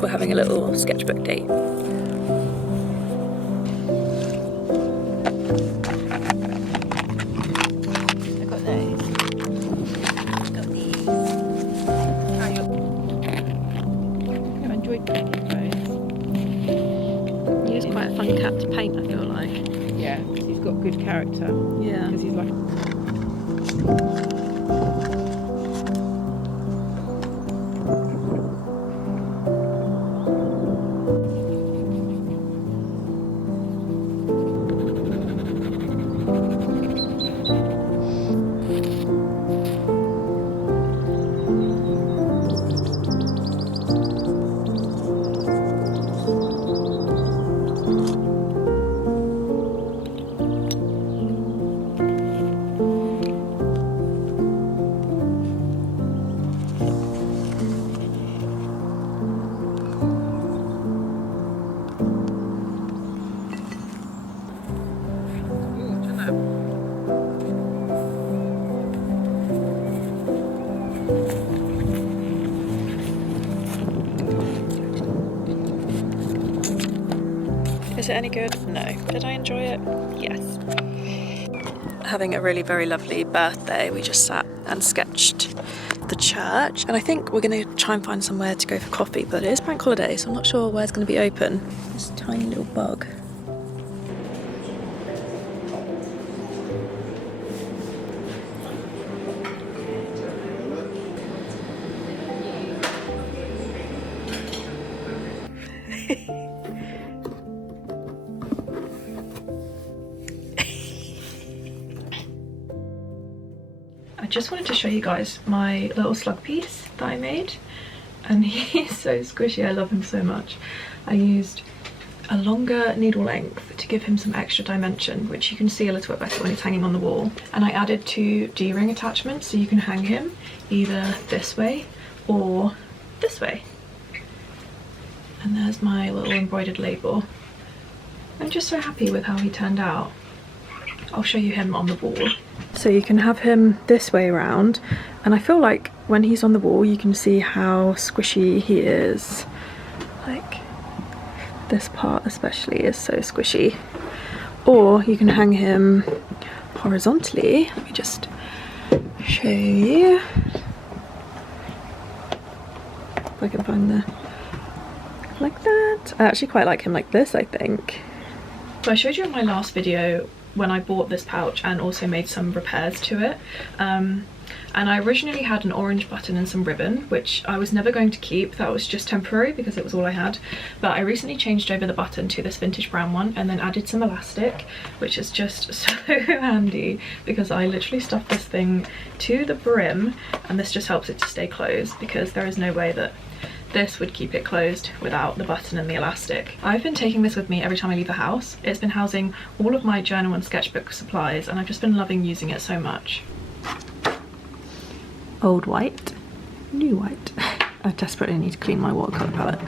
we're having a little sketchbook date. He's quite a fun cat to paint, I feel like. Yeah, because he's got good character. Yeah. Because he's like... Is it any good? No. Did I enjoy it? Yes. Having a really very lovely birthday. We just sat and sketched the church, and I think we're going to try and find somewhere to go for coffee, but it is bank holiday, so I'm not sure where's going to be open. This tiny little bug. I just wanted to show you guys my little slug piece that I made, and he's so squishy. I love him so much. I used a longer needle length to give him some extra dimension, which you can see a little bit better when he's hanging on the wall, and I added 2 D-ring attachments so you can hang him either this way or this way. And there's my little embroidered label. I'm just so happy with how he turned out. I'll show you him on the wall. So you can have him this way around, and I feel like when he's on the wall you can see how squishy he is. Like this part especially is so squishy. Or you can hang him horizontally. Let me just show you. If I can find the... like that. I actually quite like him like this, I think. So I showed you in my last video when I bought this pouch and also made some repairs to it, and I originally had an orange button and some ribbon, which I was never going to keep. That was just temporary because it was all I had, but I recently changed over the button to this vintage brown one and then added some elastic, which is just so handy because I literally stuffed this thing to the brim, and this just helps it to stay closed because there is no way that this would keep it closed without the button and the elastic. I've been taking this with me every time I leave the house. It's been housing all of my journal and sketchbook supplies, and I've just been loving using it so much. Old white, new white. I desperately need to clean my watercolour palette.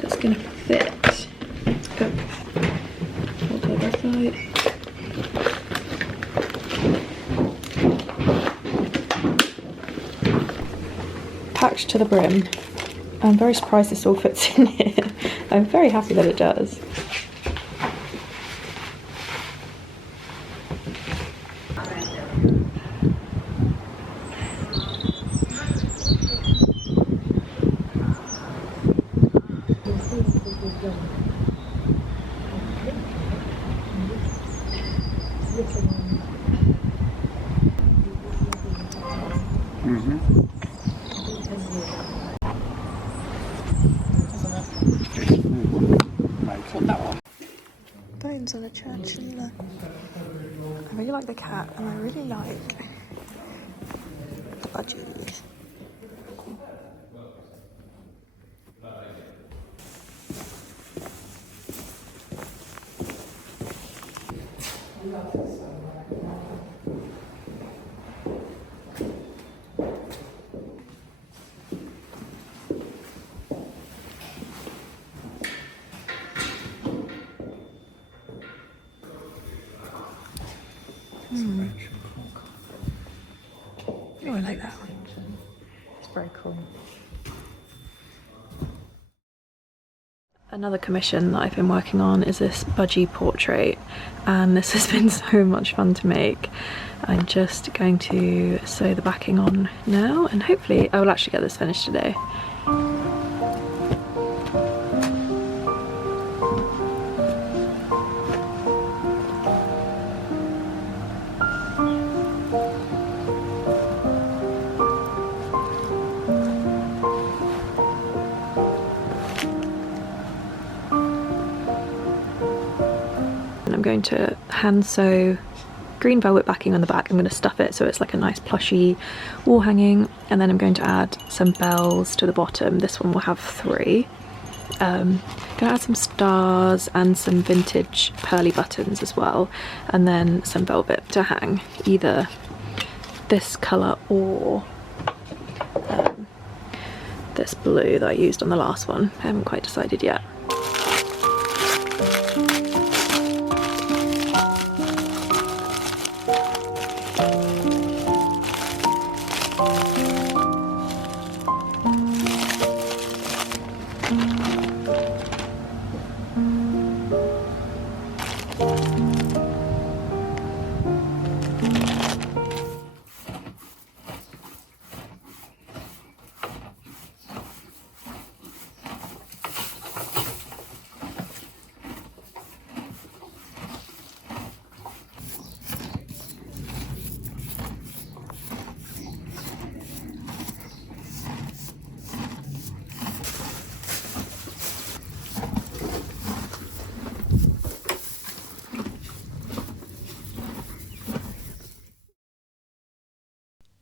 That's gonna fit. Oh, hold the other side. Packed to the brim. I'm very surprised this all fits in here. I'm very happy that it does. buttons on a chinchilla. I really like the cat and I really like the budgies. Oh, I like that one. It's very cool. Another commission that I've been working on is this Budgie portrait, and this has been so much fun to make. I'm just going to sew the backing on now and hopefully I will actually get this finished today. I'm going to hand sew green velvet backing on the back. I'm going to stuff it so it's like a nice plushy wall hanging, and then I'm going to add some bells to the bottom. This one will have 3. Gonna add some stars and some vintage pearly buttons as well, and then some velvet to hang either this colour or this blue that I used on the last one. I haven't quite decided yet.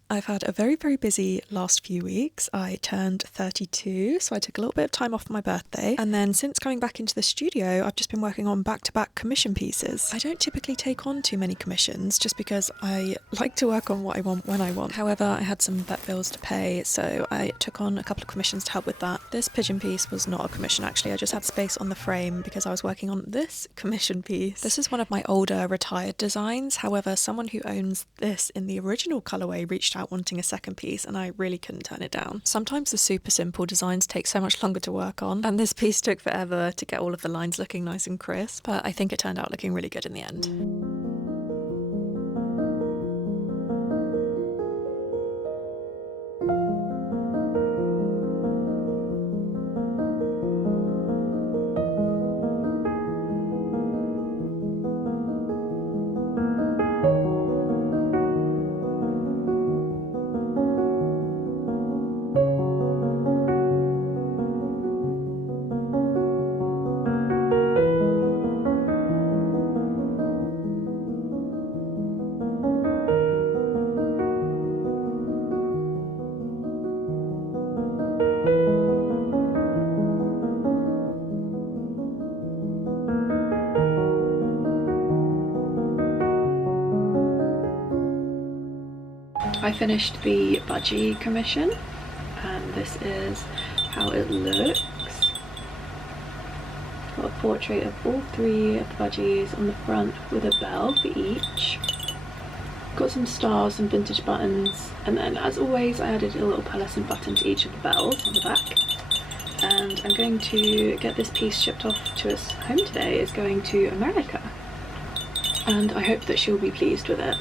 I've had a very busy last few weeks. I turned 32, so I took a little bit of time off for my birthday, and then since coming back into the studio I've just been working on back-to-back commission pieces. I don't typically take on too many commissions just because I like to work on what I want when I want. However, I had some vet bills to pay, so I took on a couple of commissions to help with that. This pigeon piece was not a commission actually, I just had space on the frame because I was working on this commission piece. This is one of my older retired designs, however someone who owns this in the original colourway reached out wanting a second piece and I really couldn't turn it down. Sometimes the super simple designs take so much longer to work on, and this piece took forever to get all of the lines looking nice and crisp, but I think it turned out looking really good in the end. I finished the Budgie commission and this is how it looks. Got a portrait of all 3 of the Budgies on the front with a bell for each. Got some stars and vintage buttons, and then as always I added a little pearlescent button to each of the bells on the back. And I'm going to get this piece shipped off to us home today. It's going to America and I hope that she'll be pleased with it.